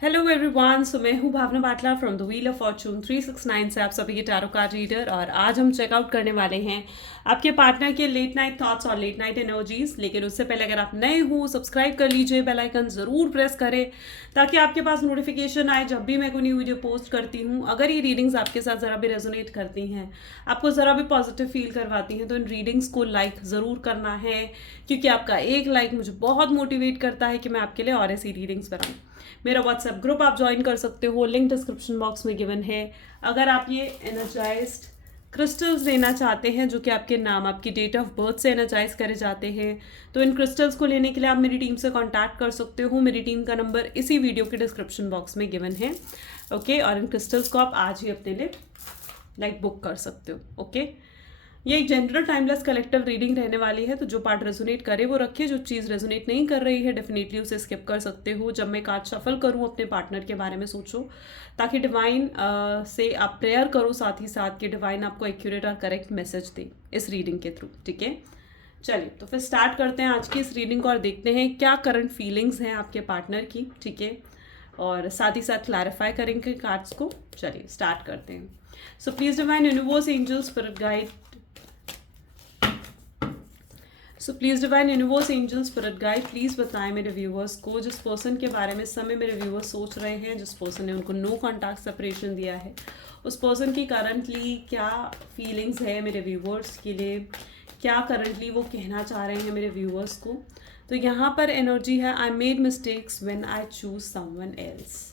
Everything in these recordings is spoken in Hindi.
हेलो एवरीवन, सो मैं हूँ Bhavna Batla from the wheel of fortune 369 से आप सभी के टैरो कार्ड रीडर। और आज हम चेकआउट करने वाले हैं आपके पार्टनर के लेट नाइट थॉट्स और लेट नाइट एनर्जीज। लेकिन उससे पहले अगर आप नए हो सब्सक्राइब कर लीजिए, बेल आइकन ज़रूर प्रेस करें ताकि आपके पास नोटिफिकेशन आए जब भी मैं कोई न्यू वीडियो पोस्ट करती हूँ। अगर ये रीडिंग्स आपके साथ ज़रा भी रेजोनेट करती हैं, आपको ज़रा भी पॉजिटिव फील करवाती हैं, तो इन रीडिंग्स को लाइक ज़रूर करना है, क्योंकि आपका एक लाइक मुझे बहुत मोटिवेट करता है कि मैं आपके लिए और ऐसी रीडिंग्स बनाऊँ। मेरा व्हाट्सएप ग्रुप आप ज्वाइन कर सकते हो, लिंक डिस्क्रिप्शन बॉक्स में गिवन है। अगर आप ये एनर्जाइज्ड क्रिस्टल्स लेना चाहते हैं जो कि आपके नाम, आपकी डेट ऑफ बर्थ से एनर्जाइज करे जाते हैं, तो इन क्रिस्टल्स को लेने के लिए आप मेरी टीम से कांटेक्ट कर सकते हो। मेरी टीम का नंबर इसी वीडियो के डिस्क्रिप्शन बॉक्स में गिवन है। ओके, और इन क्रिस्टल्स को आप आज ही अपने लिए बुक कर सकते हो। ओके, ये एक जनरल टाइमलेस कलेक्टिव रीडिंग रहने वाली है, तो जो पार्ट रेजोनेट करे वो रखे, जो चीज़ रेजोनेट नहीं कर रही है डेफिनेटली उसे स्किप कर सकते हो। जब मैं कार्ड शफल करूँ अपने पार्टनर के बारे में सोचो, ताकि डिवाइन से आप प्रेयर करो साथ ही साथ कि डिवाइन आपको एक्यूरेट और करेक्ट मैसेज दे इस रीडिंग के थ्रू। ठीक है, चलिए तो फिर स्टार्ट करते हैं आज की इस रीडिंग को और देखते हैं क्या करंट फीलिंग्स हैं आपके पार्टनर की। ठीक है, और साथ ही साथ क्लैरिफाई करेंगे कार्ड्स को। चलिए स्टार्ट करते हैं। So please divine universe angels spirit guide, so please divine universe angel spirit guide, please बताएं मेरे व्यूवर्स को, जिस पर्सन के बारे में समय मेरे व्यूवर्स सोच रहे हैं, जिस पर्सन ने उनको नो कॉन्टैक्ट सेपरेशन दिया है, उस पर्सन की करंटली क्या फीलिंग्स है मेरे व्यूवर्स के लिए, क्या करंटली वो कहना चाह रहे हैं मेरे व्यूवर्स को। तो यहाँ पर एनर्जी है I made mistakes when I choose someone else.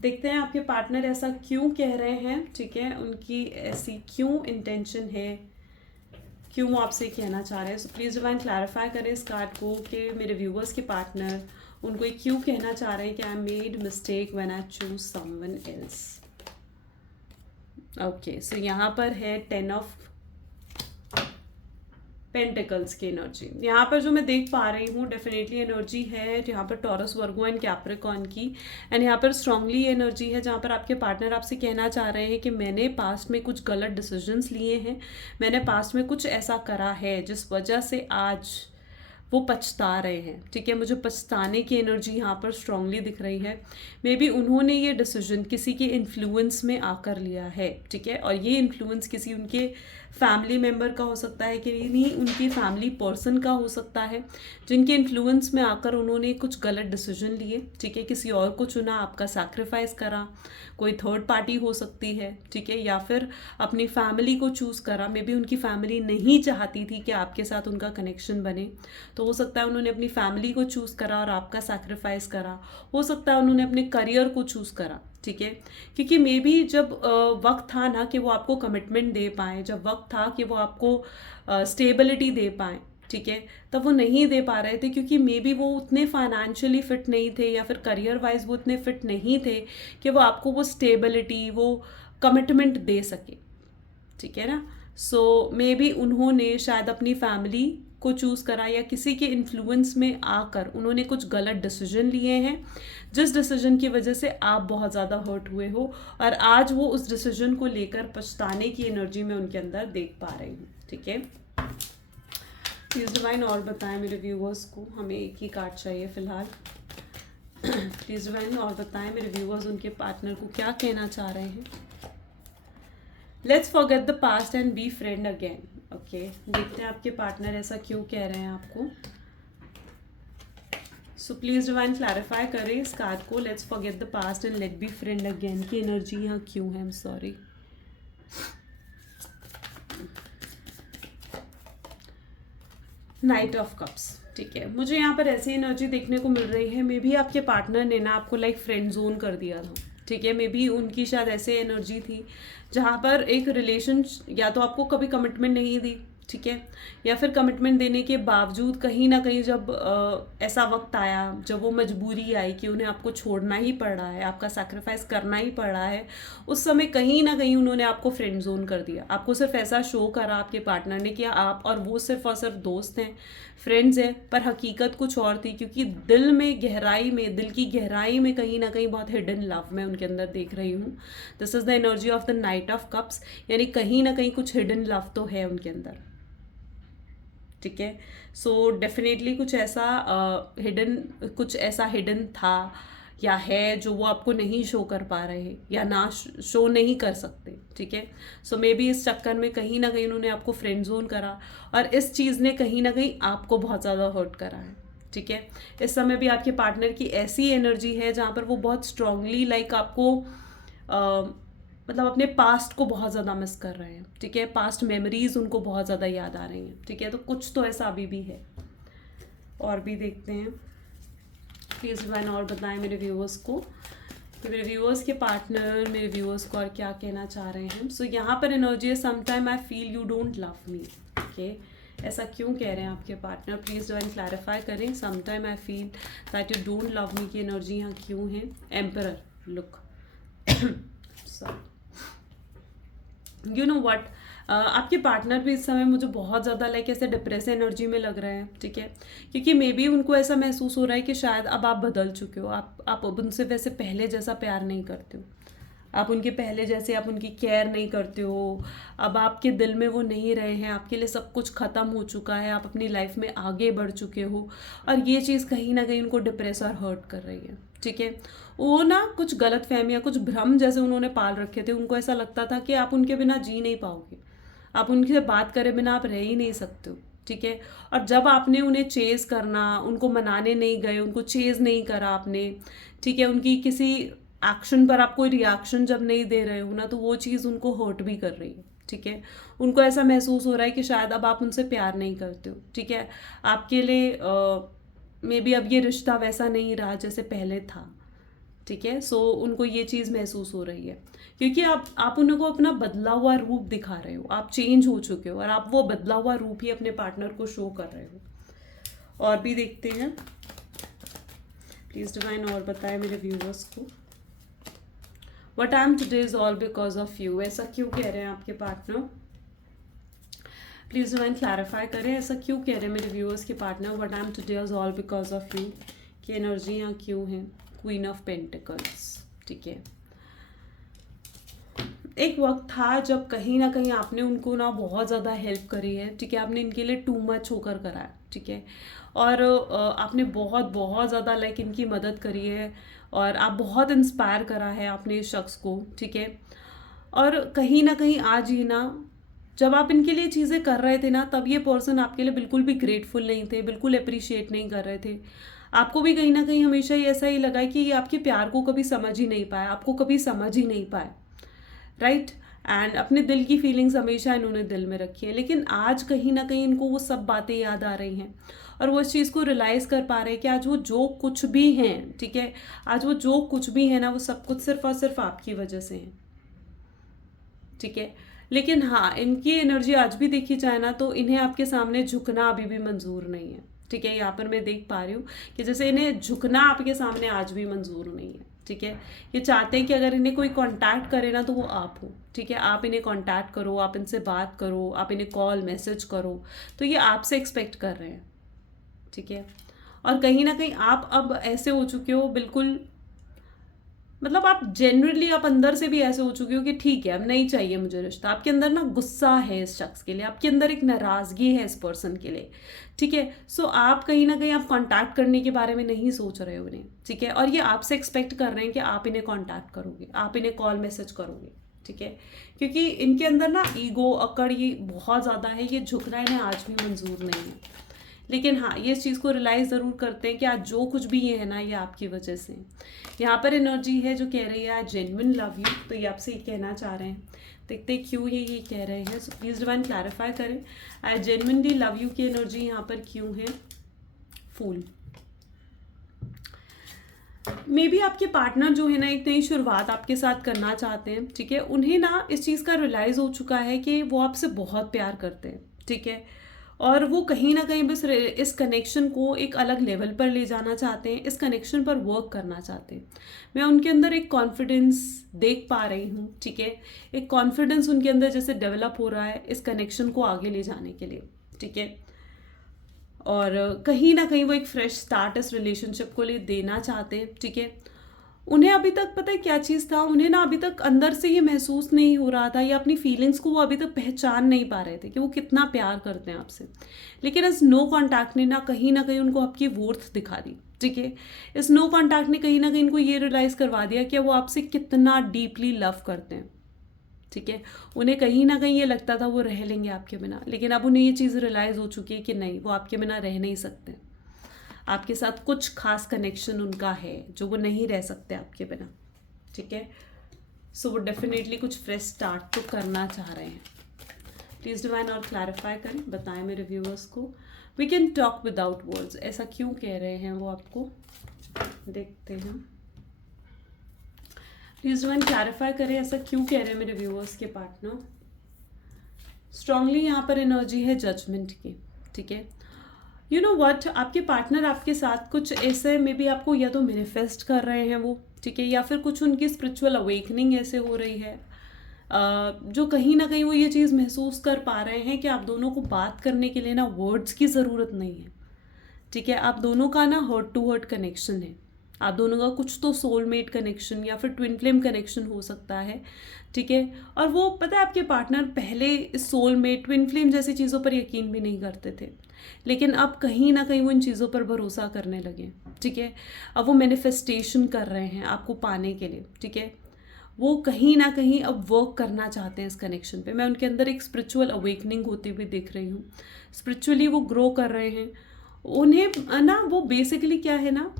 देखते हैं आपके पार्टनर ऐसा क्यों कह रहे हैं। ठीक है, उनकी ऐसी क्यों इंटेंशन है, क्यों वो आपसे कहना चाह रहे हैं। सो प्लीज़ डिवाइन क्लैरिफाई करें इस कार्ड को कि मेरे व्यूवर्स के पार्टनर उनको ये क्यों कहना चाह रहे हैं कि I made mistake when I choose someone else. Okay, so यहाँ पर है 10 ऑफ पेंटिकल्स की एनर्जी। यहाँ पर जो मैं देख पा रही हूँ डेफिनेटली एनर्जी है यहाँ पर टॉरस, वर्गो एंड कैप्रिकॉर्न की। एंड यहाँ पर स्ट्रांगली एनर्जी है जहाँ पर आपके पार्टनर आपसे कहना चाह रहे हैं कि मैंने पास्ट में कुछ गलत डिसीजंस लिए हैं, मैंने पास्ट में कुछ ऐसा करा है जिस वजह से आज वो पछता रहे हैं। ठीक है, मुझे पछताने की एनर्जी यहाँ पर स्ट्रांगली दिख रही है। मे बी उन्होंने ये डिसीजन किसी के इन्फ्लुएंस में आकर लिया है। ठीक है, और ये इन्फ्लुएंस किसी उनके फैमिली मेम्बर का हो सकता है, कि नहीं उनकी फैमिली पर्सन का हो सकता है, जिनके इन्फ्लुएंस में आकर उन्होंने कुछ गलत डिसीजन लिए। ठीक है, किसी और को चुना, आपका सैक्रिफाइस करा, कोई थर्ड पार्टी हो सकती है। ठीक है, या फिर अपनी फैमिली को चूज़ करा। मे बी उनकी फैमिली नहीं चाहती थी कि आपके साथ उनका कनेक्शन बने, तो हो सकता है उन्होंने अपनी फैमिली को चूज़ करा और आपका सैक्रिफाइस करा। हो सकता है उन्होंने अपने करियर को चूज़ करा। ठीक है, क्योंकि मे बी जब वक्त था ना कि वो आपको कमिटमेंट दे पाएँ, जब वक्त था कि वो आपको स्टेबिलिटी दे पाएँ, ठीक है, तब वो नहीं दे पा रहे थे, क्योंकि मे बी वो उतने फाइनेंशियली फिट नहीं थे या फिर करियर वाइज वो उतने फिट नहीं थे कि वो आपको वो स्टेबिलिटी, वो कमिटमेंट दे सके। ठीक है ना, सो मे बी उन्होंने शायद अपनी फैमिली को चूज़ करा या किसी के इन्फ्लुएंस में आकर उन्होंने कुछ गलत डिसीजन लिए हैं, जिस डिसीजन की वजह से आप बहुत ज़्यादा हर्ट हुए हो और आज वो उस डिसीजन को लेकर पछताने की एनर्जी में उनके अंदर देख पा रही हूँ। ठीक है, प्लीज़ डिवाइन और बताएं मेरे व्यूवर्स को, हमें एक ही कार्ड चाहिए फिलहाल। प्लीज़ डिवाइन और बताएं मेरे व्यूवर्स उनके पार्टनर को क्या कहना चाह रहे हैं। Let's forget the past and be friend again. Okay, देखते हैं आपके पार्टनर ऐसा क्यों कह रहे हैं आपको। सो प्लीज डिवाइन क्लैरिफाई करें इस कार्ड को, let's forget the past and let be friend again की एनर्जी यहाँ क्यों है। I am sorry. Night of cups. ठीक है, मुझे यहाँ पर ऐसी एनर्जी देखने को मिल रही है, मे बी आपके पार्टनर ने ना आपको लाइक फ्रेंड जोन कर दिया था। ठीक है, मे बी उनकी शायद ऐसे एनर्जी थी जहाँ पर एक रिलेशन या तो आपको कभी कमिटमेंट नहीं दी, ठीक है, या फिर कमिटमेंट देने के बावजूद कहीं ना कहीं जब ऐसा वक्त आया, जब वो मजबूरी आई कि उन्हें आपको छोड़ना ही पड़ रहा है, आपका सैक्रिफाइस करना ही पड़ रहा है, उस समय कहीं ना कहीं उन्होंने आपको फ्रेंड जोन कर दिया। आपको सिर्फ ऐसा शो करा आपके पार्टनर ने कि आप और वो सिर्फ और सिर्फ दोस्त हैं, फ्रेंड्स हैं, पर हकीकत कुछ और थी, क्योंकि दिल में गहराई में, दिल की गहराई में कहीं ना कहीं बहुत हिडन लव मैं उनके अंदर देख रही हूँ। This is the energy of the night of cups, यानी कहीं ना कहीं कुछ हिडन लव तो है उनके अंदर। ठीक है, सो डेफिनेटली कुछ ऐसा हिडन था, या है जो वो आपको नहीं शो कर पा रहे या ना शो नहीं कर सकते, ठीक है। सो मे बी इस चक्कर में कहीं ना कहीं उन्होंने आपको फ्रेंड जोन करा और इस चीज़ ने कहीं ना कहीं आपको बहुत ज़्यादा हर्ट करा है, ठीक है। इस समय भी आपके पार्टनर की ऐसी एनर्जी है जहाँ पर वो बहुत स्ट्रांगली लाइक आपको मतलब अपने पास्ट को बहुत ज़्यादा मिस कर रहे हैं, ठीक है। पास्ट मेमोरीज उनको बहुत ज़्यादा याद आ रही हैं, ठीक है। तो कुछ तो ऐसा अभी भी है। और भी देखते हैं, प्लीज़ डिवाइन और बताएं मेरे व्यूअर्स को कि मेरे व्यूअर्स के पार्टनर मेरे व्यूअर्स को और क्या कहना चाह रहे हैं। सो यहाँ पर एनर्जी है, sometime I feel you don't love me, okay. ऐसा क्यों कह रहे हैं आपके पार्टनर, प्लीज़ डिवाइन क्लैरिफाई करें। Sometime I feel that you don't love me की एनर्जी यहाँ क्यों है। Emperor, look sorry, you know what, आपके पार्टनर भी इस समय मुझे बहुत ज़्यादा लाइक ऐसे डिप्रेस एनर्जी में लग रहे हैं, ठीक है। क्योंकि मे बी उनको ऐसा महसूस हो रहा है कि शायद अब आप बदल चुके हो, आप अब उनसे वैसे पहले जैसा प्यार नहीं करते हो, आप उनके पहले जैसे आप उनकी केयर नहीं करते हो, अब आपके दिल में वो नहीं रहे हैं, आपके लिए सब कुछ ख़त्म हो चुका है, आप अपनी लाइफ में आगे बढ़ चुके हो। और ये चीज़ कहीं ना कहीं उनको डिप्रेस और हर्ट कर रही है, ठीक है। वो ना कुछ गलत फहमियाँ, कुछ भ्रम जैसे उन्होंने पाल रखे थे, उनको ऐसा लगता था कि आप उनके बिना जी नहीं पाओगे, आप उनसे बात करे बिना आप रह ही नहीं सकते हो, ठीक है। और जब आपने उन्हें चेज़ करना, उनको मनाने नहीं गए, उनको चेज़ नहीं करा आपने, ठीक है, उनकी किसी एक्शन पर आप कोई रिएक्शन जब नहीं दे रहे हो ना, तो वो चीज़ उनको हर्ट भी कर रही है, ठीक है। उनको ऐसा महसूस हो रहा है कि शायद अब आप उनसे प्यार नहीं करते हो, ठीक है। आपके लिए मे बी अब ये रिश्ता वैसा नहीं रहा जैसे पहले था, ठीक है। सो उनको ये चीज़ महसूस हो रही है क्योंकि आप उनको अपना बदला हुआ रूप दिखा रहे हो, आप चेंज हो चुके हो और आप वो बदला हुआ रूप ही अपने पार्टनर को शो कर रहे हो। और भी देखते हैं, प्लीज़ डिवाइन और बताएं मेरे व्यूअर्स को, what I am today is all because of you, ऐसा क्यों कह रहे हैं आपके पार्टनर, प्लीज़ डिवाइन क्लैरिफाई करें, ऐसा क्यों कह रहे हैं मेरे व्यूअर्स के partner, what I am today is all because of you की एनर्जी यहाँ क्यों है। क्वीन ऑफ पेंटिकल्स, ठीक है। एक वक्त था जब कहीं ना कहीं आपने उनको ना बहुत ज़्यादा हेल्प करी है, ठीक है। आपने इनके लिए टू मच होकर करा है, ठीक है। और आपने बहुत बहुत ज़्यादा लाइक इनकी मदद करी है और आप बहुत इंस्पायर करा है आपने इस शख्स को, ठीक है। और कहीं ना कहीं आज ही ना जब आप इनके लिए चीज़ें कर रहे थे ना, तब ये पर्सन आपके लिए बिल्कुल भी ग्रेटफुल नहीं थे, बिल्कुल अप्रिशिएट नहीं कर रहे थे। आपको भी कहीं ना कहीं हमेशा ही ऐसा ही लगा कि ये आपके प्यार को कभी समझ ही नहीं पाया, आपको कभी समझ ही नहीं पाए, राइट। एंड अपने दिल की फीलिंग्स हमेशा इन्होंने दिल में रखी है, लेकिन आज कहीं ना कहीं इनको वो सब बातें याद आ रही हैं और वो इस चीज़ को रियलाइज़ कर पा रहे हैं कि आज वो जो कुछ भी हैं, ठीक है, आज वो जो कुछ भी है ना, वो सब कुछ सिर्फ और सिर्फ आपकी वजह से है, ठीक है। लेकिन हाँ, इनकी एनर्जी आज भी देखी जाए ना तो इन्हें आपके सामने झुकना अभी भी मंजूर नहीं है, ठीक है। यहाँ पर मैं देख पा रही हूँ कि जैसे इन्हें झुकना आपके सामने आज भी मंजूर नहीं है, ठीक है। ये चाहते हैं कि अगर इन्हें कोई कांटेक्ट करे ना तो वो आप हो, ठीक है। आप इन्हें कांटेक्ट करो, आप इनसे बात करो, आप इन्हें कॉल मैसेज करो, तो ये आपसे एक्सपेक्ट कर रहे हैं, ठीक है। और कहीं ना कहीं आप अब ऐसे हो चुके हो बिल्कुल, मतलब आप जेन्युइनली आप अंदर से भी ऐसे हो चुके हो कि ठीक है अब नहीं चाहिए मुझे रिश्ता। आपके अंदर ना गुस्सा है इस शख्स के लिए, आपके अंदर एक नाराज़गी है इस पर्सन के लिए, ठीक है। सो आप कहीं ना कहीं आप कांटेक्ट करने के बारे में नहीं सोच रहे हो इन्हें, ठीक है। और ये आपसे एक्सपेक्ट कर रहे हैं कि आप इन्हें कांटेक्ट करोगे, आप इन्हें कॉल मैसेज करोगे, ठीक है। क्योंकि इनके अंदर ना ईगो अकड़ ये बहुत ज़्यादा है, ये झुकना इन्हें आज भी मंजूर नहीं है। लेकिन हाँ, ये इस चीज़ को रियलाइज़ ज़रूर करते हैं कि आज जो कुछ भी ये है ना, ये आपकी वजह से। यहाँ पर एनर्जी है जो कह रही है आई जेन्युइन लव यू, तो ये आपसे ये कहना चाह रहे हैं। देखते क्यों ये कह रहे हैं, सो प्लीज़ डिवाइन क्लैरिफाई करें। आई जेन्युइनली लव यू की एनर्जी यहाँ पर क्यों है। फूल, मे बी आपके पार्टनर जो है ना एक नई शुरुआत आपके साथ करना चाहते हैं, ठीक है। उन्हें ना इस चीज़ का रियलाइज़ हो चुका है कि वो आपसे बहुत प्यार करते हैं, ठीक है। और वो कहीं ना कहीं बस इस कनेक्शन को एक अलग लेवल पर ले जाना चाहते हैं, इस कनेक्शन पर वर्क करना चाहते हैं। मैं उनके अंदर एक कॉन्फिडेंस देख पा रही हूँ, ठीक है। एक कॉन्फिडेंस उनके अंदर जैसे डेवलप हो रहा है इस कनेक्शन को आगे ले जाने के लिए, ठीक है। और कहीं ना कहीं वो एक फ्रेश स्टार्ट इस रिलेशनशिप को लिए देना चाहते हैं, ठीक है। उन्हें अभी तक पता है क्या चीज़ था, उन्हें ना अभी तक अंदर से ये महसूस नहीं हो रहा था या अपनी फीलिंग्स को वो अभी तक पहचान नहीं पा रहे थे कि वो कितना प्यार करते हैं आपसे। लेकिन इस नो कांटेक्ट ने ना कहीं उनको आपकी वर्थ दिखा दी, ठीक है। इस नो कॉन्टैक्ट ने कहीं ना कहीं इनको ये रियलाइज़ करवा दिया कि वो आपसे कितना डीपली लव करते हैं, ठीक है। उन्हें कहीं ना कहीं ये लगता था वो रह लेंगे आपके बिना, लेकिन अब उन्हें ये चीज़ रियलाइज़ हो चुकी है कि नहीं, वो आपके बिना रह नहीं सकते। आपके साथ कुछ खास कनेक्शन उनका है जो वो नहीं रह सकते आपके बिना, ठीक है। सो वो डेफिनेटली कुछ फ्रेश स्टार्ट तो करना चाह रहे हैं। प्लीज़ डिवाइन और क्लैरिफाई करें, बताएं मेरे व्यूअर्स को। We can talk without words, ऐसा क्यों कह रहे हैं वो आपको, देखते हैं। प्लीज़ डिवाइन क्लैरिफाई करें, ऐसा क्यों कह रहे हैं मेरे व्यूअर्स के पार्टनर। स्ट्रांगली यहाँ पर एनर्जी है जजमेंट की, ठीक है। यू नो व्हाट, आपके पार्टनर आपके साथ कुछ ऐसे में भी आपको या तो मैनिफेस्ट कर रहे हैं वो, ठीक है, या फिर कुछ उनकी स्पिरिचुअल अवेकनिंग ऐसे हो रही है, जो कहीं ना कहीं वो ये चीज़ महसूस कर पा रहे हैं कि आप दोनों को बात करने के लिए ना वर्ड्स की ज़रूरत नहीं है, ठीक है। आप दोनों का ना हार्ट टू हार्ट कनेक्शन है, आप दोनों का कुछ तो सोलमेट कनेक्शन या फिर ट्विन फ्लेम कनेक्शन हो सकता है, ठीक है। और वो पता है आपके पार्टनर पहले इस सोलमेट ट्विन फ्लेम जैसी चीज़ों पर यकीन भी नहीं करते थे, लेकिन अब कहीं ना कहीं वो इन चीज़ों पर भरोसा करने लगे, ठीक है। अब वो मैनिफेस्टेशन कर रहे हैं आपको पाने के लिए, ठीक है। वो कहीं ना कहीं अब वर्क करना चाहते हैं इस कनेक्शन पे। मैं उनके अंदर एक स्पिरिचुअल अवेकनिंग होती हुई दिख रही हूँ, स्पिरिचुअली वो ग्रो कर रहे हैं। उन्हें ना वो बेसिकली क्या है ना,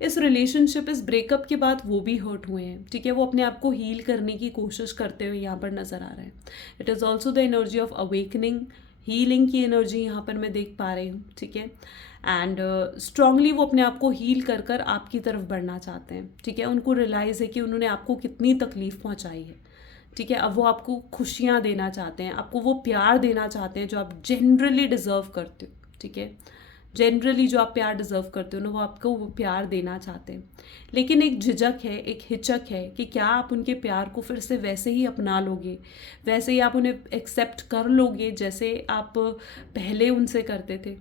इस रिलेशनशिप, इस ब्रेकअप के बाद वो भी हर्ट हुए हैं, ठीक है। वो अपने आप को हील करने की कोशिश करते हुए यहाँ पर नज़र आ रहे हैं। It is also the energy of awakening, healing की एनर्जी यहाँ पर मैं देख पा रही हूँ, ठीक है। एंड स्ट्रांगली वो अपने आप को हील कर कर आपकी तरफ बढ़ना चाहते हैं, ठीक है। उनको रियलाइज़ है कि उन्होंने आपको कितनी तकलीफ़ पहुँचाई है, ठीक है। अब वो आपको खुशियाँ देना चाहते हैं, आपको वो प्यार देना चाहते हैं जो आप जनरली डिज़र्व करते हो, ठीक है। जनरली जो आप प्यार डिज़र्व करते हो ना, वो आपको वो प्यार देना चाहते हैं, लेकिन एक झिझक है, एक हिचक है कि क्या आप उनके प्यार को फिर से वैसे ही अपना लोगे, वैसे ही आप उन्हें एक्सेप्ट कर लोगे जैसे आप पहले उनसे करते थे।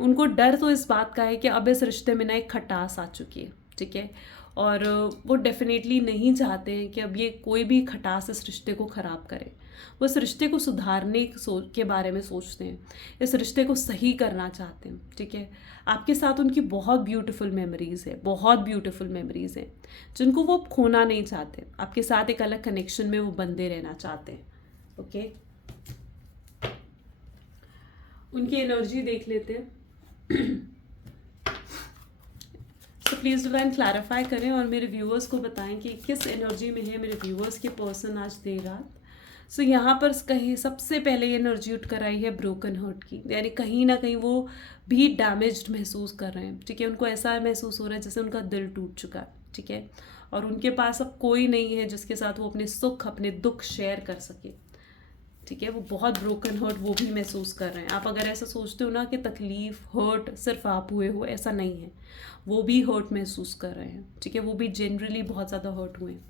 उनको डर तो इस बात का है कि अब इस रिश्ते में ना एक खटास आ चुकी है, ठीक है। और वो डेफिनेटली नहीं चाहते हैं कि अब ये कोई भी खटास इस रिश्ते को ख़राब करे। वो इस रिश्ते को सुधारने के बारे में सोचते हैं, इस रिश्ते को सही करना चाहते हैं, ठीक है। आपके साथ उनकी बहुत ब्यूटीफुल मेमोरीज़ है, बहुत ब्यूटीफुल मेमोरीज़ हैं जिनको वो खोना नहीं चाहते। आपके साथ एक अलग कनेक्शन में वो बंधे रहना चाहते हैं, ओके। उनकी एनर्जी देख लेते हैं। तो प्लीज़ डिवाइन क्लैरिफाई करें और मेरे व्यूअर्स को बताएं कि किस एनर्जी में है मेरे व्यूअर्स के पर्सन आज देर रात। सो यहाँ पर कहीं सबसे पहले ये एनर्जी उठ कर आई है ब्रोकन हार्ट की, यानी कहीं ना कहीं वो भी डैमेज्ड महसूस कर रहे हैं, ठीक है। उनको ऐसा महसूस हो रहा है जैसे उनका दिल टूट चुका है, ठीक है। और उनके पास अब कोई नहीं है जिसके साथ वो अपने सुख, अपने दुख शेयर कर सके, ठीक है। वो बहुत ब्रोकन हर्ट वो भी महसूस कर रहे हैं। आप अगर ऐसा सोचते हो ना कि तकलीफ, हर्ट सिर्फ आप हुए हो, ऐसा नहीं है, वो भी हर्ट महसूस कर रहे हैं, ठीक है। वो भी जनरली बहुत ज़्यादा हर्ट हुए हैं,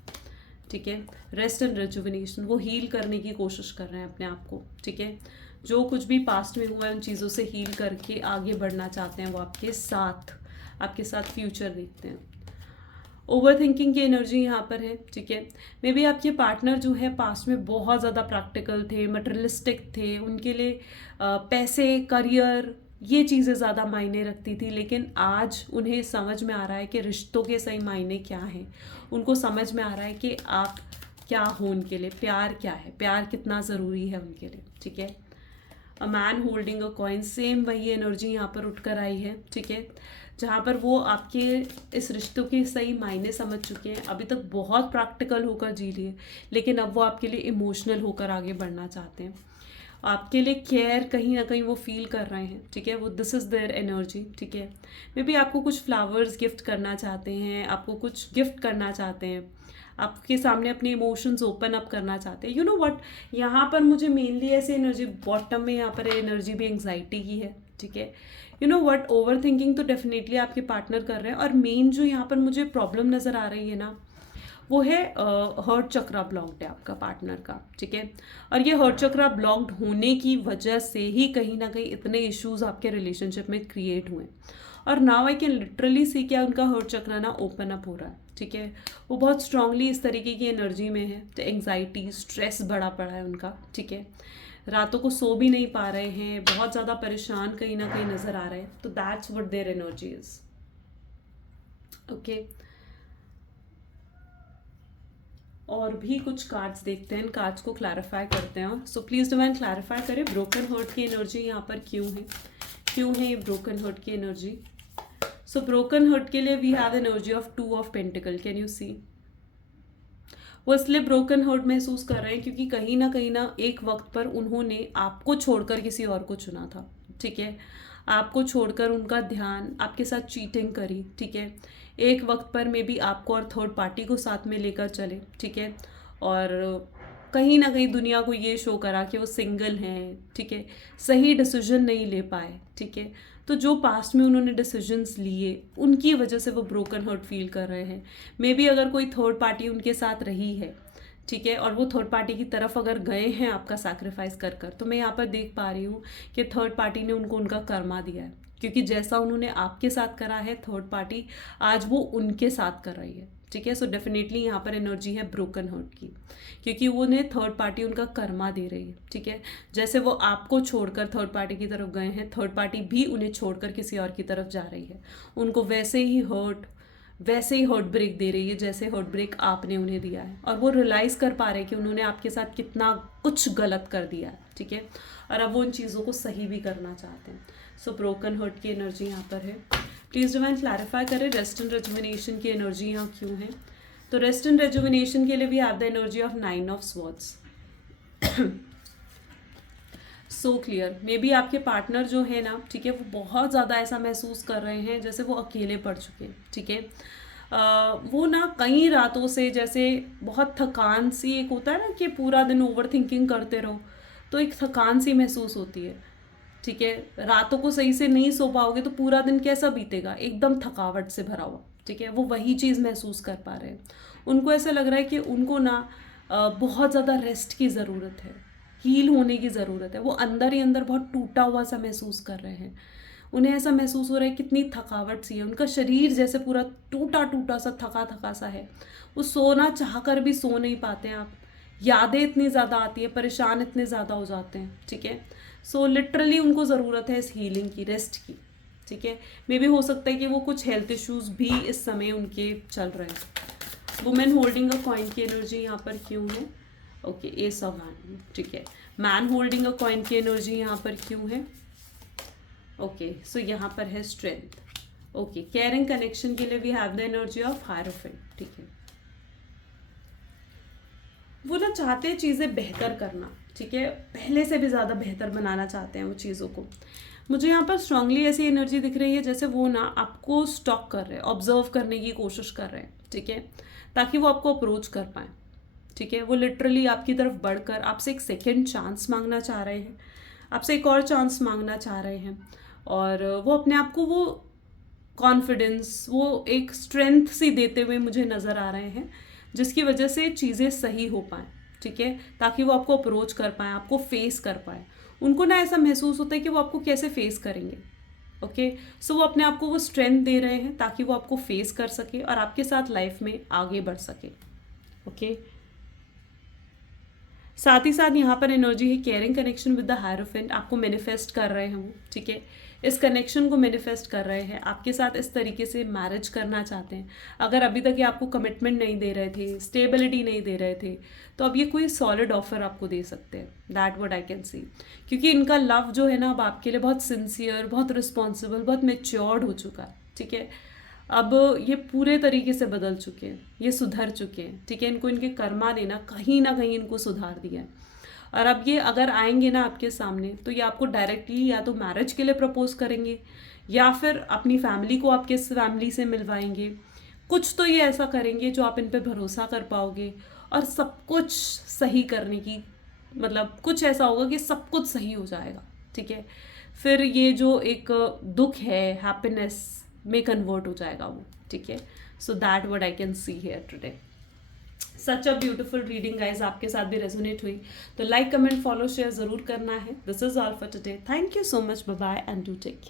ठीक है। रेस्ट एंड रिजुविनेशन, वो हील करने की कोशिश कर रहे हैं अपने आप को, ठीक है। जो कुछ भी पास्ट में हुआ है उन चीज़ों से हील करके आगे बढ़ना चाहते हैं वो आपके साथ फ्यूचर देखते हैं। ओवर थिंकिंग की एनर्जी यहाँ पर है, ठीक है। मे बी आपके पार्टनर जो है पास्ट में बहुत ज़्यादा प्रैक्टिकल थे, मटेरियलिस्टिक थे, उनके लिए पैसे, करियर, ये चीज़ें ज़्यादा मायने रखती थी, लेकिन आज उन्हें समझ में आ रहा है कि रिश्तों के सही मायने क्या हैं। उनको समझ में आ रहा है कि आप क्या हो उनके लिए, प्यार क्या है, प्यार कितना ज़रूरी है उनके लिए, ठीक है। A man holding a coin, same वही एनर्जी यहाँ पर उठ कर आई है, ठीक है। जहाँ पर वो आपके इस रिश्तों के सही मायने समझ चुके हैं। अभी तक बहुत प्रैक्टिकल होकर जी लिए, लेकिन अब वो आपके लिए इमोशनल होकर आगे बढ़ना चाहते हैं। आपके लिए केयर कहीं ना कहीं वो फील कर रहे हैं, ठीक है। वो दिस इज़ देयर एनर्जी, ठीक है। मे बी आपको कुछ फ्लावर्स गिफ्ट करना चाहते हैं, आपको कुछ गिफ्ट करना चाहते हैं, आपके सामने अपने इमोशंस ओपन अप करना चाहते हैं। यू नो व्हाट, यहाँ पर मुझे मेनली ऐसे एनर्जी बॉटम में यहाँ पर एनर्जी भी एंग्जाइटी की है, ठीक है। You know what, over thinking तो डेफिनेटली आपके पार्टनर कर रहे हैं, और मेन जो यहाँ पर मुझे प्रॉब्लम नज़र आ रही है ना, वो है हर्ट चक्रा ब्लॉक्ड है आपका पार्टनर का, ठीक है। और ये हर्ट चक्रा ब्लॉक्ड होने की वजह से ही कहीं ना कहीं इतने इश्यूज आपके रिलेशनशिप में क्रिएट हुए। और now I can literally see क्या उनका हर्ट चक्रा ना ओपन अप हो रहा है, ठीक है। वो बहुत स्ट्रांगली इस तरीके की एनर्जी में है, तो एंग्जाइटी, स्ट्रेस बड़ा पड़ा है उनका, ठीक है। रातों को सो भी नहीं पा रहे हैं, बहुत ज़्यादा परेशान कहीं ना कहीं नज़र आ रहे हैं। तो that's what their energy is, okay, और भी कुछ कार्ड्स देखते हैं, इन कार्ड्स को क्लैरिफाई करते हैं। सो प्लीज़ डिवाइन क्लैरिफाई करें ब्रोकन हर्ट की एनर्जी यहाँ पर क्यों है ये ब्रोकन हर्ट की एनर्जी। सो ब्रोकन हर्ट के लिए we have energy of 2 of pentacle, can you see. वो इसलिए ब्रोकन हर्ट महसूस कर रहे हैं क्योंकि कहीं ना एक वक्त पर उन्होंने आपको छोड़कर किसी और को चुना था, ठीक है। आपको छोड़कर उनका ध्यान आपके साथ चीटिंग करी, ठीक है। एक वक्त पर मे बी आपको और थर्ड पार्टी को साथ में लेकर चले, ठीक है। और कहीं ना कहीं दुनिया को ये शो करा कि वो सिंगल हैं, ठीक है। सही डिसीजन नहीं ले पाए, ठीक है। तो जो पास्ट में उन्होंने डिसीजंस लिए उनकी वजह से वो ब्रोकन हर्ट फील कर रहे हैं। मे बी अगर कोई थर्ड पार्टी उनके साथ रही है, ठीक है, और वो थर्ड पार्टी की तरफ अगर गए हैं आपका सैक्रिफाइस कर कर, तो मैं यहाँ पर देख पा रही हूँ कि थर्ड पार्टी ने उनको उनका कर्मा दिया है, क्योंकि जैसा उन्होंने आपके साथ करा है थर्ड पार्टी आज वो उनके साथ कर रही है, ठीक है। सो डेफिनेटली यहाँ पर एनर्जी है ब्रोकन हर्ट की, क्योंकि वो ने थर्ड पार्टी उनका कर्मा दे रही है, ठीक है। जैसे वो आपको छोड़कर थर्ड पार्टी की तरफ गए हैं, थर्ड पार्टी भी उन्हें छोड़कर किसी और की तरफ जा रही है। उनको वैसे ही हर्ट ब्रेक दे रही है जैसे हर्ट ब्रेक आपने उन्हें दिया है, और वो रियलाइज़ कर पा रहे हैं कि उन्होंने आपके साथ कितना कुछ गलत कर दिया है, ठीक है। और अब वो उन चीज़ों को सही भी करना चाहते हैं। सो ब्रोकन हर्ट की एनर्जी यहाँ पर है। प्लीज़ डिवाइन क्लैरिफाई करें रेस्ट एंड रेजुविनेशन की एनर्जी यहाँ क्यों है। तो रेस्ट एंड रेजुविनेशन के लिए भी have the energy of 9 of swords. So clear, may be आपके पार्टनर जो है ना, ठीक है, वो बहुत ज़्यादा ऐसा महसूस कर रहे हैं जैसे वो अकेले पड़ चुके हैं, ठीक है। वो ना कई रातों से जैसे बहुत थकान सी, एक होता है ना कि पूरा दिन ओवर थिंकिंग करते रहो, तो एक थकान सी महसूस होती है, ठीक है। रातों को सही से नहीं सो पाओगे तो पूरा दिन कैसा बीतेगा, एकदम थकावट से भरा हुआ, ठीक है। वो वही चीज़ महसूस कर पा रहे हैं। उनको ऐसा लग रहा है कि उनको ना बहुत ज़्यादा रेस्ट की ज़रूरत है, हील होने की ज़रूरत है। वो अंदर ही अंदर बहुत टूटा हुआ सा महसूस कर रहे हैं। उन्हें ऐसा महसूस हो रहा है कितनी थकावट सी है, उनका शरीर जैसे पूरा टूटा टूटा सा, थका थका सा है। वो सोना चाह कर भी सो नहीं पाते हैं। आप यादें इतनी ज़्यादा आती हैं, परेशान इतने ज़्यादा हो जाते हैं, ठीक है। सो लिटरली उनको ज़रूरत है इस हीलिंग की, रेस्ट की, ठीक है। मे बी हो सकता है कि वो कुछ हेल्थ इश्यूज़ भी इस समय उनके चल रहे हैं। वुमेन होल्डिंग अ कॉइन की एनर्जी यहाँ पर क्यों है। ओके, एस ऑफ हैंड, ठीक है। मैन होल्डिंग अ कॉइन की एनर्जी यहाँ पर क्यों है। ओके, सो यहाँ पर है स्ट्रेंथ। ओके, केयरिंग कनेक्शन के लिए we have the energy of hierophant, ठीक है। वो ना चाहते हैं चीज़ें बेहतर करना, ठीक है, पहले से भी ज़्यादा बेहतर बनाना चाहते हैं वो चीज़ों को। मुझे यहाँ पर स्ट्रांगली ऐसी एनर्जी दिख रही है जैसे वो ना आपको स्टॉक कर रहे हैं, ऑब्जर्व करने की कोशिश कर रहे हैं, ठीक है, ताकि वो आपको अप्रोच कर पाएँ, ठीक है। वो लिटरली आपकी तरफ बढ़कर आपसे एक सेकेंड चांस मांगना चाह रहे हैं, आपसे एक और चांस मांगना चाह रहे हैं। और वो अपने आप को वो कॉन्फिडेंस, वो एक स्ट्रेंथ सी देते हुए मुझे नज़र आ रहे हैं, जिसकी वजह से चीज़ें सही हो पाएँ, ठीक है, ताकि वो आपको अप्रोच कर पाएँ, आपको फेस कर पाएँ। उनको ना ऐसा महसूस होता है कि वो आपको कैसे फेस करेंगे। ओके, सो वो अपने आप को वो स्ट्रेंथ दे रहे हैं ताकि वो आपको फेस कर सके और आपके साथ लाइफ में आगे बढ़ सके। ओके, साथ ही साथ यहाँ पर एनर्जी है caring connection with the hierophant. आपको मैनिफेस्ट कर रहे हैं वो, ठीक है, इस कनेक्शन को मैनिफेस्ट कर रहे हैं, आपके साथ इस तरीके से मैरिज करना चाहते हैं। अगर अभी तक ये आपको कमिटमेंट नहीं दे रहे थे, स्टेबिलिटी नहीं दे रहे थे, तो अब ये कोई सॉलिड ऑफर आपको दे सकते हैं। That what I can see, क्योंकि इनका लव जो है ना अब आपके लिए बहुत सिंसियर, बहुत रिस्पॉन्सिबल, बहुत मेच्योर्ड हो चुका है, ठीक है। अब ये पूरे तरीके से बदल चुके हैं, ये सुधर चुके हैं, ठीक है। इनको इनके कर्मा ने ना कहीं इनको सुधार दिया है। और अब ये अगर आएंगे ना आपके सामने, तो ये आपको डायरेक्टली या तो मैरिज के लिए प्रपोज करेंगे या फिर अपनी फैमिली को आपके फैमिली से मिलवाएंगे। कुछ तो ये ऐसा करेंगे जो आप इन पे भरोसा कर पाओगे और सब कुछ सही करने की, मतलब कुछ ऐसा होगा कि सब कुछ सही हो जाएगा, ठीक है। फिर ये जो एक दुख है हैप्पीनेस में कन्वर्ट हो जाएगा वो, ठीक है। So that what I can see here today. Such a beautiful reading guys, आपके साथ भी रेजोनेट हुई तो लाइक कमेंट फॉलो शेयर ज़रूर करना है। This is all for today. Thank you so much, bye bye and do take care.